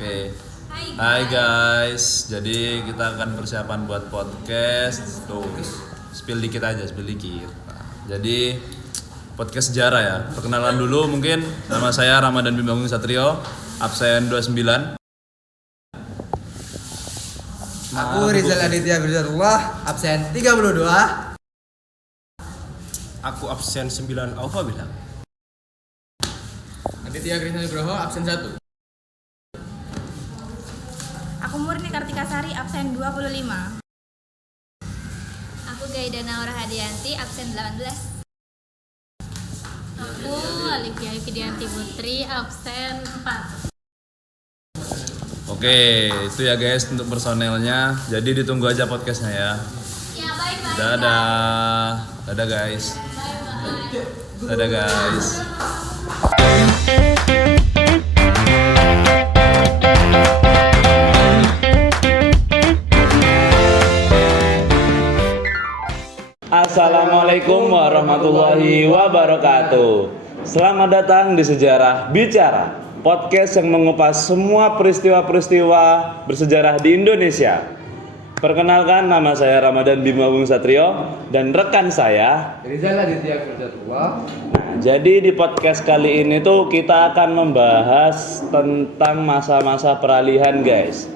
Oke. Hai guys. Jadi kita akan persiapan buat podcast. Tuh, spill dikit aja, spill dikit. Jadi podcast sejarah ya. Perkenalan dulu mungkin. Nama saya Ramadan Bima Agung Satrio, absen 29. Aku Rizal Aditya Firdaullah, absen 32. Aku absen 9 Alfa bilang. Aditya Krisna Nugroho, absen 1. Aku Murni Kartika Sari, absen 25. Aku Gaida Naura Hadianti, absen 18. Aku Alifia Yukidianti Putri, absen 4. Oke, itu ya guys untuk personelnya. Jadi ditunggu aja podcastnya ya. Ya, bye-bye. Dadah. Dadah guys. Dadah guys. Assalamualaikum warahmatullahi wabarakatuh. Selamat datang di Sejarah Bicara, podcast yang mengupas semua peristiwa-peristiwa bersejarah di Indonesia. Perkenalkan, nama saya Ramadan Bima Agung Satrio dan rekan saya Rizal Aditya Firdaullah. Nah, jadi di podcast kali ini tuh kita akan membahas tentang masa-masa peralihan guys.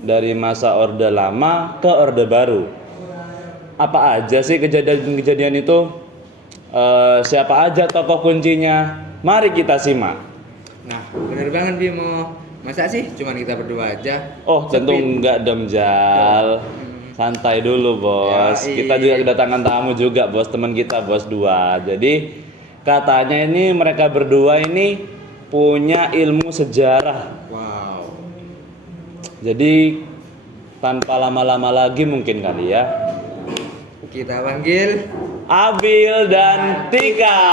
Dari masa Orde Lama ke Orde Baru. Apa aja sih kejadian-kejadian itu? Siapa aja tokoh kuncinya? Mari kita simak. Nah, bener banget Bimo. Masa sih cuman kita berdua aja? Oh, tentu enggak dong Jal. Santai dulu bos. Ya, Kita juga kedatangan tamu juga bos, teman kita bos dua. Jadi katanya ini mereka berdua ini punya ilmu sejarah. Wow. Jadi tanpa lama-lama lagi mungkin kali ya, Kita panggil Abil dan Tika.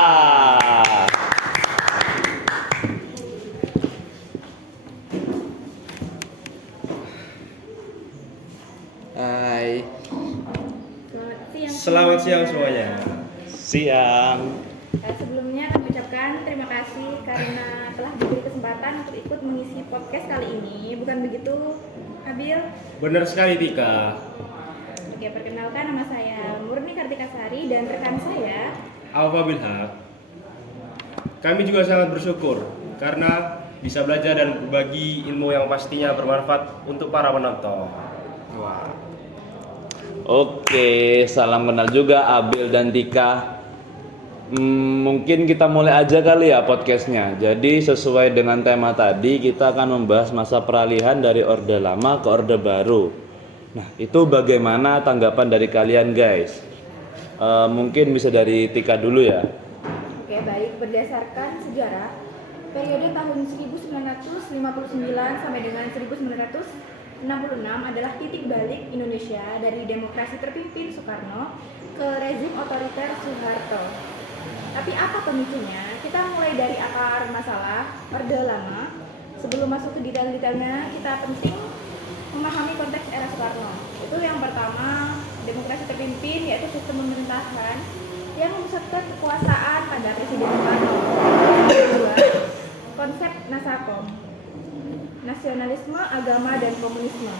Hai. Selamat siang semuanya. Siang. Sebelumnya kami ucapkan terima kasih karena telah diberi kesempatan untuk ikut mengisi podcast kali ini. Bukan begitu, Abil? Benar sekali Tika. Oke, perkenalkan nama saya Murni Kartika Sari dan rekan saya Alfa Bilhak. Kami juga sangat bersyukur karena bisa belajar dan berbagi ilmu yang pastinya bermanfaat untuk para penonton. Wah. Oke, salam kenal juga Abil dan Tika. Mungkin kita mulai aja kali ya podcastnya. Jadi sesuai dengan tema tadi, kita akan membahas masa peralihan dari Orde Lama ke Orde Baru. Nah, itu bagaimana tanggapan dari kalian guys? Mungkin bisa dari Tika dulu ya. Oke, baik. Berdasarkan sejarah, periode tahun 1959 sampai dengan 1966 adalah titik balik Indonesia dari demokrasi terpimpin Soekarno ke rezim otoriter Soeharto. Tapi apa pemicunya? Kita mulai dari akar masalah Orde Lama. Sebelum masuk ke detail-detailnya, kita penting memahami konteks era Soekarno. Itu yang pertama, demokrasi terpimpin yaitu sistem pemerintahan yang memusatkan kekuasaan pada Presiden Soekarno. Yang kedua, konsep Nasakom, nasionalisme, agama, dan komunisme.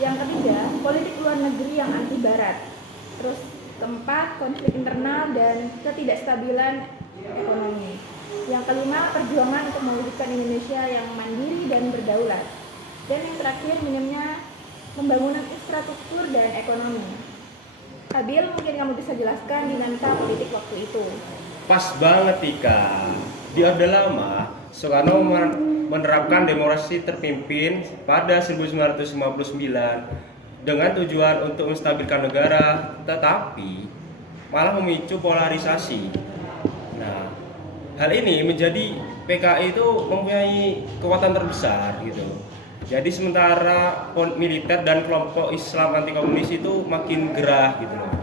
Yang ketiga, politik luar negeri yang anti barat. Terus keempat, konflik internal dan ketidakstabilan ekonomi. Yang kelima, perjuangan untuk mewujudkan Indonesia yang mandiri dan berdaulat. Dan yang terakhir, minimnya pembangunan infrastruktur dan ekonomi. Abil, mungkin kamu bisa jelaskan dinamika politik waktu itu. Pas banget Tika. Di Orde Lama, Soekarno menerapkan demokrasi terpimpin pada 1959 dengan tujuan untuk menstabilkan negara, tetapi malah memicu polarisasi. Nah, hal ini menjadi PKI itu mempunyai kekuatan terbesar gitu. Jadi sementara militer dan kelompok Islam anti komunis itu makin gerah gitu loh.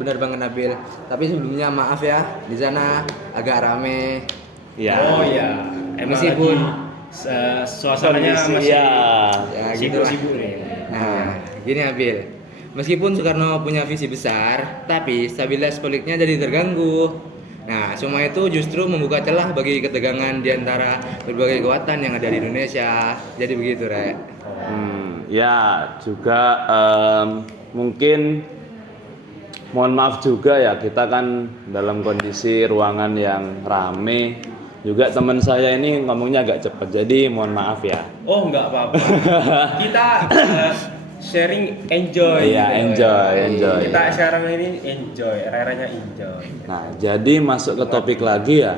Benar banget Nabil. Tapi sebelumnya maaf ya, di sana agak rame. Ya. Oh ya, Meskipun suasananya masih ya gitu lah. sibuk-sibuk nih. Nah, gini Abil. Meskipun Soekarno punya visi besar, tapi stabilitas politiknya jadi terganggu. Nah, semua itu justru membuka celah bagi ketegangan di antara berbagai kekuatan yang ada di Indonesia. Jadi begitu, Rek. Ya juga mungkin mohon maaf juga ya, kita kan dalam kondisi ruangan yang rame. Juga teman saya ini ngomongnya agak cepat, jadi mohon maaf ya. Oh, enggak apa-apa. Kita sharing enjoy. Iya, gitu ya. enjoy. Kita sekarang ini enjoy, raranya enjoy. Nah, jadi masuk ke topik lagi ya.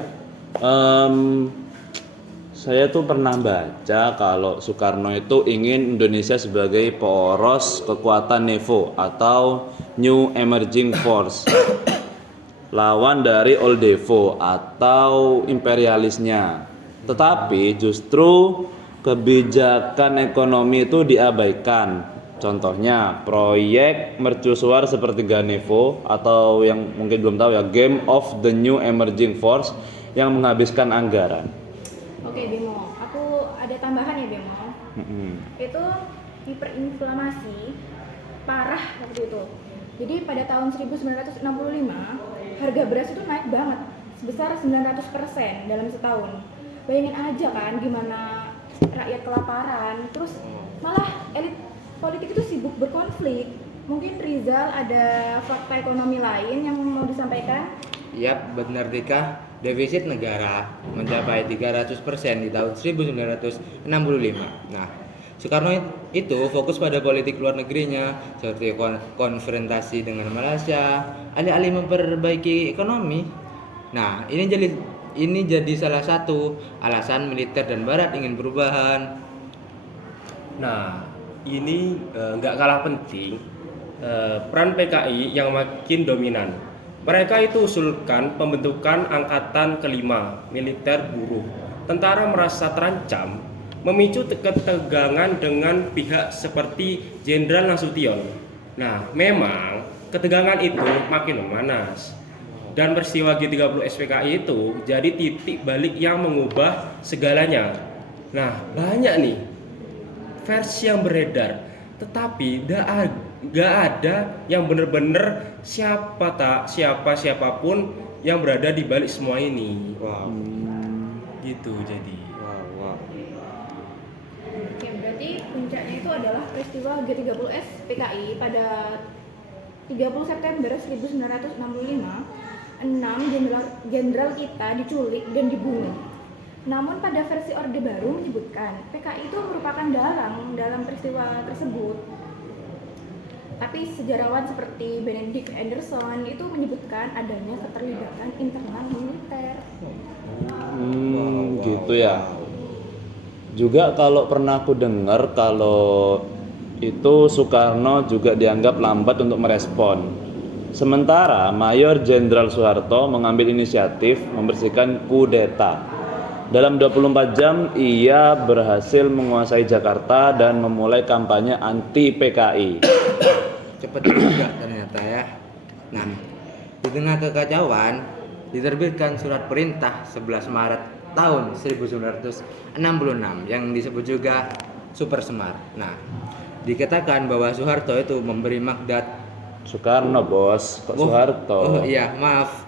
Saya tuh pernah baca kalau Soekarno itu ingin Indonesia sebagai poros kekuatan NEVO atau New Emerging Force, lawan dari Old Devo atau imperialisnya. Tetapi justru kebijakan ekonomi itu diabaikan. Contohnya proyek mercusuar seperti Ganevo atau yang mungkin belum tahu ya, Game of the New Emerging Force yang menghabiskan anggaran. Oke Bimo, aku ada tambahan ya Bimo. Itu hiperinflamasi parah waktu itu. Jadi pada tahun 1965 harga beras itu naik banget sebesar 900% dalam setahun. Bayangin aja kan gimana rakyat kelaparan. Terus malah elit politik itu sibuk berkonflik. Mungkin Rizal ada fakta ekonomi lain yang mau disampaikan? Yap, benar Dika. Defisit negara mencapai 300% di tahun 1965. Nah, Soekarno itu fokus pada politik luar negerinya seperti konfrontasi dengan Malaysia, alih-alih memperbaiki ekonomi. Nah, ini jadi salah satu alasan militer dan Barat ingin perubahan. Nah, ini nggak kalah penting peran PKI yang makin dominan. Mereka itu usulkan pembentukan angkatan kelima militer buruh. Tentara merasa terancam, memicu ketegangan dengan pihak seperti Jenderal Nasution. Nah, memang ketegangan itu makin memanas. Dan peristiwa G30 SPKI itu jadi titik balik yang mengubah segalanya. Nah, banyak nih versi yang beredar, tetapi nggak ada yang benar-benar siapapun yang berada di balik semua ini. Wow. Gitu jadi. Wow. Oke, berarti puncaknya itu adalah peristiwa G30S PKI pada 30 September 1965. 6 jenderal kita diculik dan dibunuh. Namun pada versi Orde Baru menyebutkan PKI itu merupakan dalam peristiwa tersebut. Tapi sejarawan seperti Benedict Anderson itu menyebutkan adanya keterlibatan internal militer. Gitu ya. Juga kalau pernah aku dengar kalau itu Soekarno juga dianggap lambat untuk merespon. Sementara Mayor Jenderal Soeharto mengambil inisiatif membersihkan kudeta. Dalam 24 jam ia berhasil menguasai Jakarta dan memulai kampanye anti PKI. Cepat juga ternyata ya. Nah, di tengah kekacauan diterbitkan surat perintah 11 Maret tahun 1966 yang disebut juga Super Semar. Nah, dikatakan bahwa Soeharto itu memberi mandat Soekarno bos, kok Soeharto? Oh iya, maaf.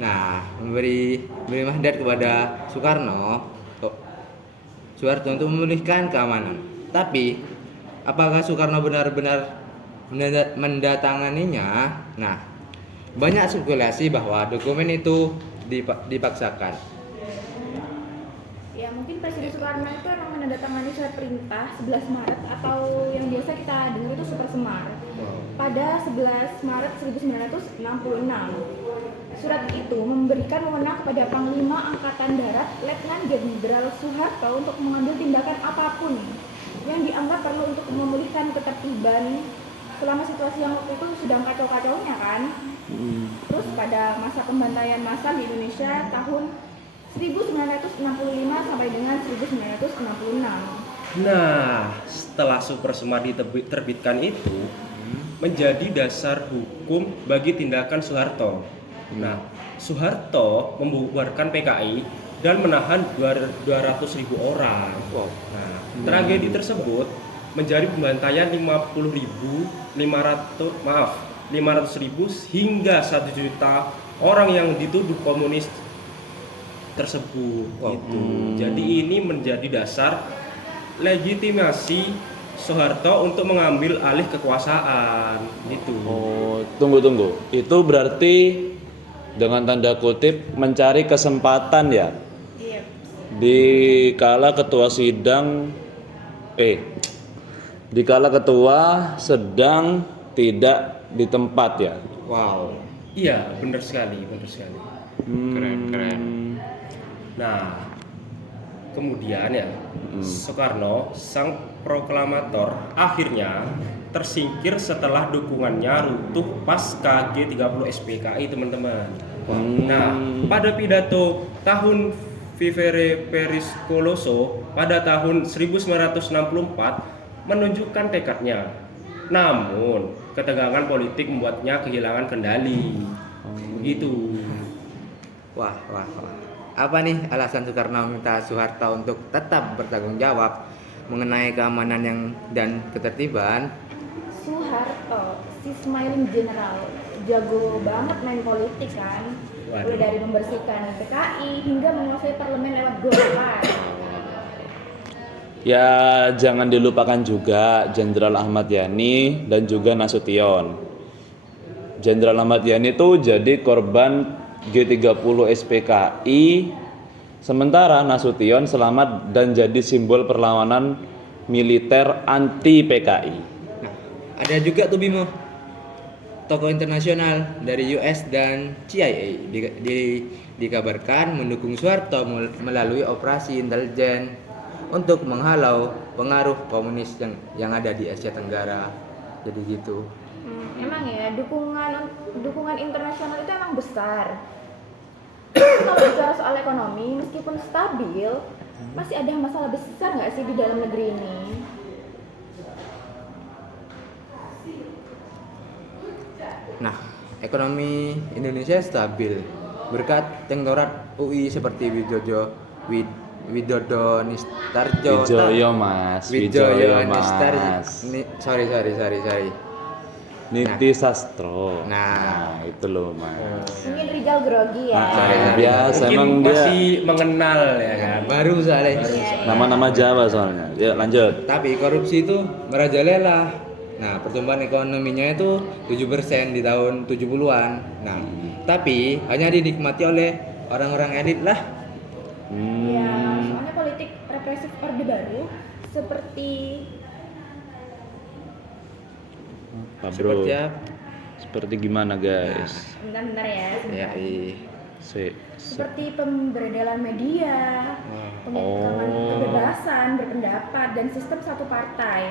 Nah, memberi mandat kepada Soeharto untuk memulihkan keamanan. Tapi, apakah Soekarno benar-benar mendatanganinya? Nah, banyak spekulasi bahwa dokumen itu dipaksakan. Ya mungkin Presiden Soekarno itu emang menandatangani surat perintah 11 Maret atau yang biasa kita dengar itu Super Semar pada 11 Maret 1966. Surat itu memberikan wewenang kepada Panglima Angkatan Darat Letnan Jenderal Soeharto untuk mengambil tindakan apapun yang dianggap perlu untuk memulihkan ketertiban selama situasi yang waktu itu sedang kacau-kacaunya kan. Terus pada masa pembantaian massal di Indonesia tahun 1965 sampai dengan 1966. Nah, setelah Super Semar diterbitkan itu menjadi dasar hukum bagi tindakan Soeharto. Nah, Soeharto membubarkan PKI dan menahan 200.000 orang. Nah, tragedi tersebut menjadi pembantaian 500.000 hingga 1 juta orang yang dituduh komunis tersebut gitu. Jadi ini menjadi dasar legitimasi Soeharto untuk mengambil alih kekuasaan itu. Oh, tunggu. Itu berarti dengan tanda kutip mencari kesempatan ya. Iya. Di kala ketua sidang di kala ketua sedang tidak di tempat ya. Wow. Iya, benar sekali. Keren. Nah, kemudian ya, Soekarno, sang proklamator, akhirnya tersingkir setelah dukungannya runtuh pasca G30 SPKI, teman-teman. Nah, pada pidato tahun Vivere Periscoloso pada tahun 1964 menunjukkan tekadnya. Namun, ketegangan politik membuatnya kehilangan kendali. Begitu. Wah. Apa nih alasan Soekarno meminta Soeharto untuk tetap bertanggung jawab mengenai keamanan dan ketertiban? Soeharto, si smiling general, jago banget main politik kan. Waduh. Mulai dari membersihkan PKI hingga menguasai parlemen lewat golkar. Ya, jangan dilupakan juga Jenderal Ahmad Yani dan juga Nasution. Jenderal Ahmad Yani itu jadi korban G30 SPKI, sementara Nasution selamat dan jadi simbol perlawanan militer anti PKI. Nah, ada juga tuh Bimo, tokoh internasional dari US dan CIA dikabarkan mendukung Soeharto melalui operasi intelijen untuk menghalau pengaruh komunis yang ada di Asia Tenggara. Jadi gitu. Emang ya dukungan internasional itu emang besar. Kalau bicara soal ekonomi, meskipun stabil, masih ada masalah besar nggak sih di dalam negeri ini? Nah, ekonomi Indonesia stabil berkat teknorat UI seperti Widodo Nistarjo. Wijoyo Mas. Sorry. Niti Sastro. Nah. Itu loh Mas. Mungkin Rizal grogi ya. Biasa Mungkin emang dia masih mengenal ya kan. Baru soalnya. nama-nama Jawa soalnya. Ya lanjut. Tapi korupsi itu merajalela. Nah, pertumbuhan ekonominya itu 7% di tahun 70-an. Nah, tapi hanya dinikmati oleh orang-orang elit lah. Ya, soalnya politik represif Orde Baru seperti Pak Bro. Seperti apa? Seperti gimana guys? bentar ya, Ya, seperti pemberedelan media, pengekaman kebebasan berpendapat dan sistem satu partai.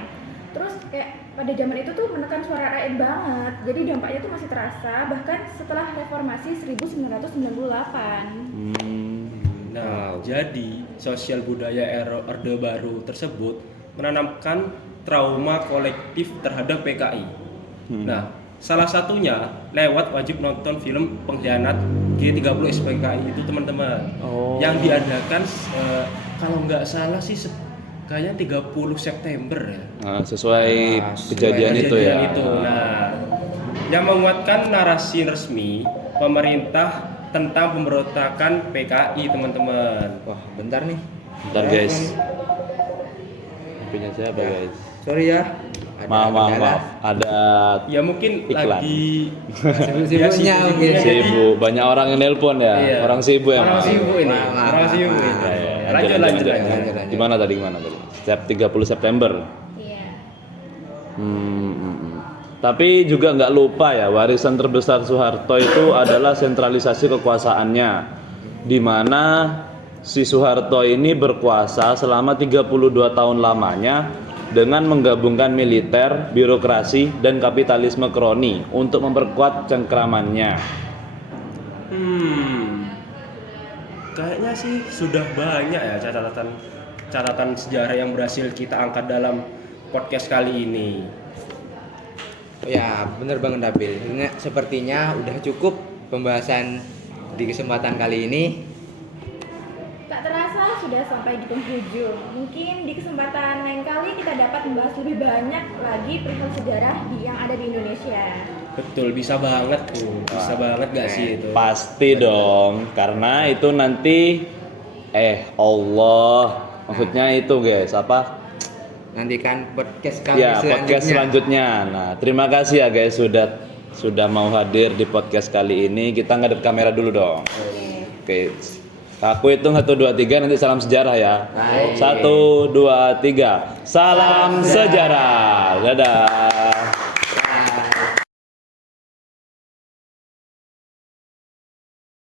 Terus kayak pada zaman itu tuh menekan suara rakyat banget. Jadi dampaknya tuh masih terasa bahkan setelah reformasi 1998. Nah, jadi sosial budaya era Orde Baru tersebut menanamkan trauma kolektif terhadap PKI. Nah, salah satunya lewat wajib nonton film Pengkhianat G30 SPKI itu teman-teman. Yang diadakan kalau nggak salah sih kayaknya 30 September ya. Nah, sesuai kejadian itu ya. Nah, yang menguatkan narasi resmi pemerintah tentang pemberontakan PKI teman-teman. Wah, bentar nih. Bentar guys. Punya siapa guys? Sorry ya. Maaf. Ada Ya mungkin iklan. lagi Sibuk-sibuknya mungkin. Sibuk, banyak orang yang nelpon ya. Iya. Orang sibuk ya, Orang Mas. sibuk ini. Maaf. Orang sibuk ini. Ya, Lanjut. Gimana tadi? Setiap 30 September. Iya. Tapi juga nggak lupa ya, warisan terbesar Soeharto itu adalah sentralisasi kekuasaannya, di mana si Soeharto ini berkuasa selama 32 tahun lamanya dengan menggabungkan militer, birokrasi, dan kapitalisme kroni untuk memperkuat cengkramannya. Kayaknya sih sudah banyak ya catatan sejarah yang berhasil kita angkat dalam podcast kali ini. Ya, bener banget Dabil. Sepertinya udah cukup pembahasan di kesempatan kali ini. Tak terasa sudah sampai di penghujung. Mungkin di kesempatan lain kali kita dapat membahas lebih banyak lagi perihal sejarah yang ada di Indonesia. Betul, bisa banget tuh. Bisa banget gak sih itu? Pasti dong, karena itu nanti Allah. Maksudnya itu guys, apa? Nantikan podcast kami Ya, podcast selanjutnya. Nah, terima kasih ya guys sudah mau hadir di podcast kali ini. Kita ngadep kamera dulu dong. Oke. Aku hitung 1 2 3 nanti salam sejarah ya. Baik. 1 2 3. Salam sejarah. Dadah.